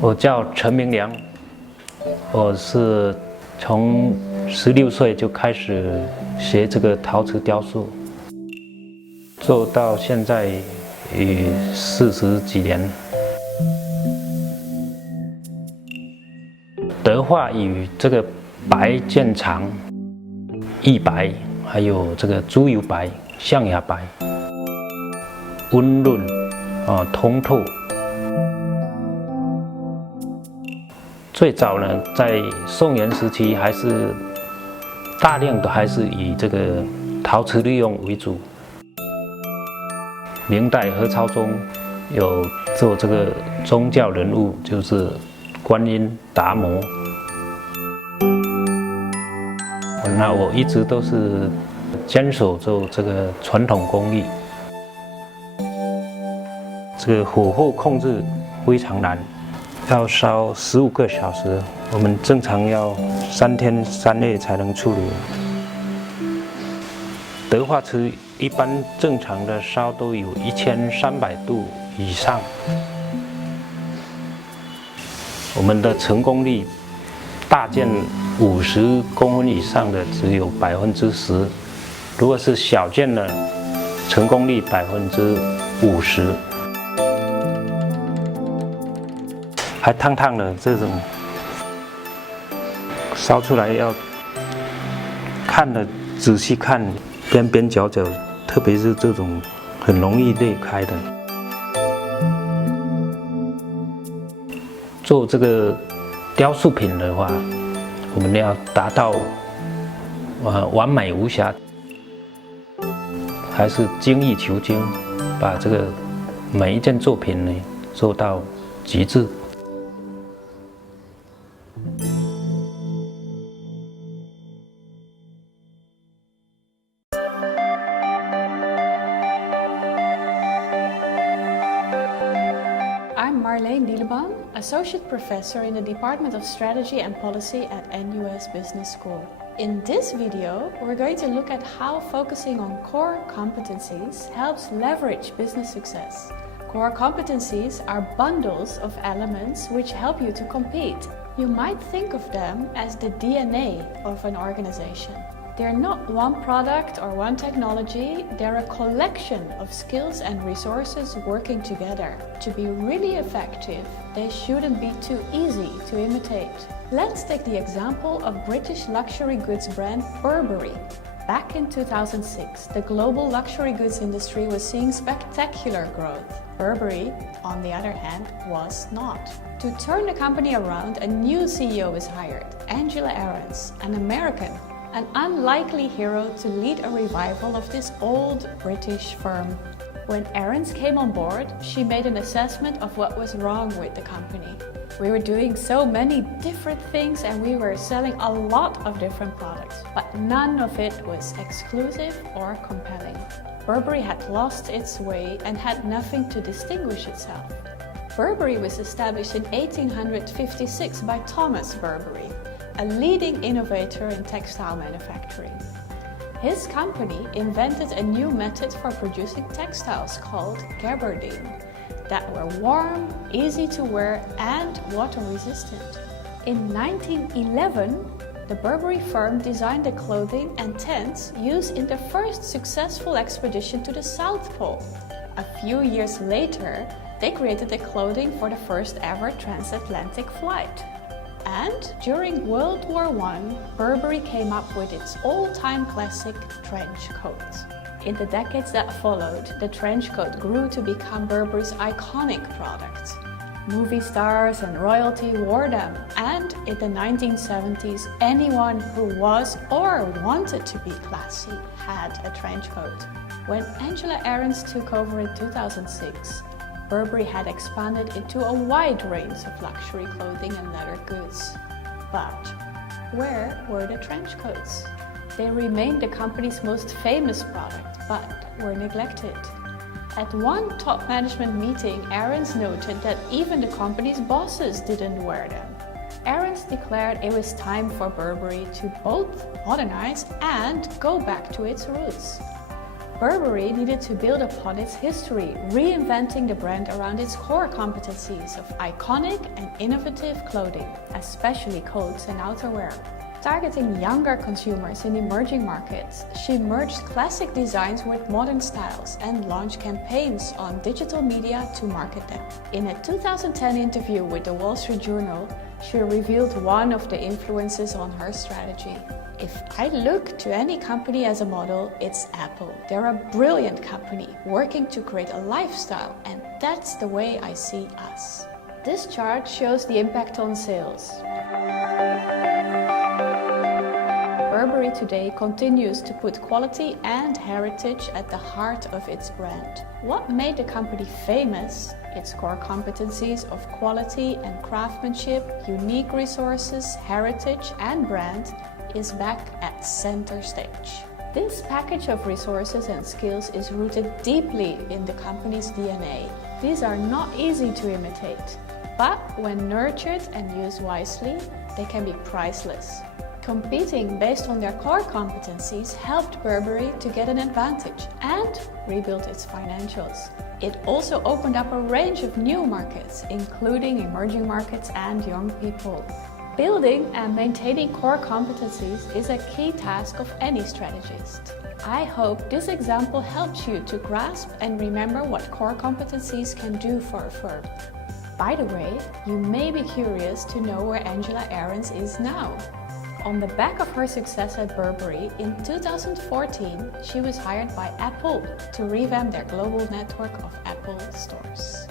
我叫陈明良，我是从16岁就开始学这个陶瓷雕塑，做到现在也40几年。德化以这个白见长、玉白，还有这个猪油白、象牙白，温润通透。最早呢，在宋元时期还是大量的还是以这个陶瓷利用为主。明代何超中有做这个宗教人物，就是观音、达摩。那我一直都是坚守做这个传统工艺。这个火候控制非常难，要烧15个小时，我们正常要3天3夜才能处理。德化瓷一般正常的烧都有1300度以上，我们的成功率大件50公分以上的只有10%，如果是小件的，成功率50%。还烫烫的这种，烧出来要看的仔细看，边边角角，特别是这种很容易裂开的。做这个雕塑品的话，我们要达到完美无瑕，还是精益求精，把这个每一件作品呢做到极致。Associate Professor in the Department of Strategy and Policy at NOWnews Business School. In this video, we're going to look at how focusing on core competencies helps leverage business success. Core competencies are bundles of elements which help you to compete. You might think of them as the DNA of an organization. They're not one product or one technology, they're a collection of skills and resources working together. To be really effective, they shouldn't be too easy to imitate. Let's take the example of British luxury goods brand Burberry. Back in 2006, the global luxury goods industry was seeing spectacular growth. Burberry, on the other hand, was not. To turn the company around, a new CEO was hired, Angela Ahrendts, an American. An unlikely hero to lead a revival of this old British firm. When Ahrendts came on board, she made an assessment of what was wrong with the company. We were doing so many different things and we were selling a lot of different products, but none of it was exclusive or compelling. Burberry had lost its way and had nothing to distinguish itself. Burberry was established in 1856 by Thomas Burberry, a leading innovator in textile manufacturing. His company invented a new method for producing textiles called gabardine that were warm, easy to wear and water resistant. In 1911, the Burberry firm designed the clothing and tents used in the first successful expedition to the South Pole. A few years later, they created the clothing for the first ever transatlantic flight. And during World War I, Burberry came up with its all-time classic trench coat. In the decades that followed, the trench coat grew to become Burberry's iconic product. Movie stars and royalty wore them, and in the 1970s, anyone who was or wanted to be classy had a trench coat. When Angela Ahrendts took over in 2006, Burberry had expanded into a wide range of luxury clothing and leather goods. But where were the trench coats? They remained the company's most famous product, but were neglected. At one top management meeting, Ahrendts noted that even the company's bosses didn't wear them. Ahrendts declared it was time for Burberry to both modernize and go back to its roots. Burberry needed to build upon its history, reinventing the brand around its core competencies of iconic and innovative clothing, especially coats and outerwear. Targeting younger consumers in emerging markets, she merged classic designs with modern styles and launched campaigns on digital media to market them. In a 2010 interview with the Wall Street Journal, she revealed one of the influences on her strategy. If I look to any company as a model, it's Apple. They're a brilliant company working to create a lifestyle, and that's the way I see us. This chart shows the impact on sales. Burberry today continues to put quality and heritage at the heart of its brand. What made the company famous, its core competencies of quality and craftsmanship, unique resources, heritage and brand, is back at center stage. This package of resources and skills is rooted deeply in the company's DNA. These are not easy to imitate, but when nurtured and used wisely, they can be priceless. Competing based on their core competencies helped Burberry to get an advantage and rebuild its financials. It also opened up a range of new markets, including emerging markets and young people. Building and maintaining core competencies is a key task of any strategist. I hope this example helps you to grasp and remember what core competencies can do for a firm. By the way, you may be curious to know where Angela Ahrens is now. On the back of her success at Burberry, in 2014, she was hired by Apple to revamp their global network of Apple stores.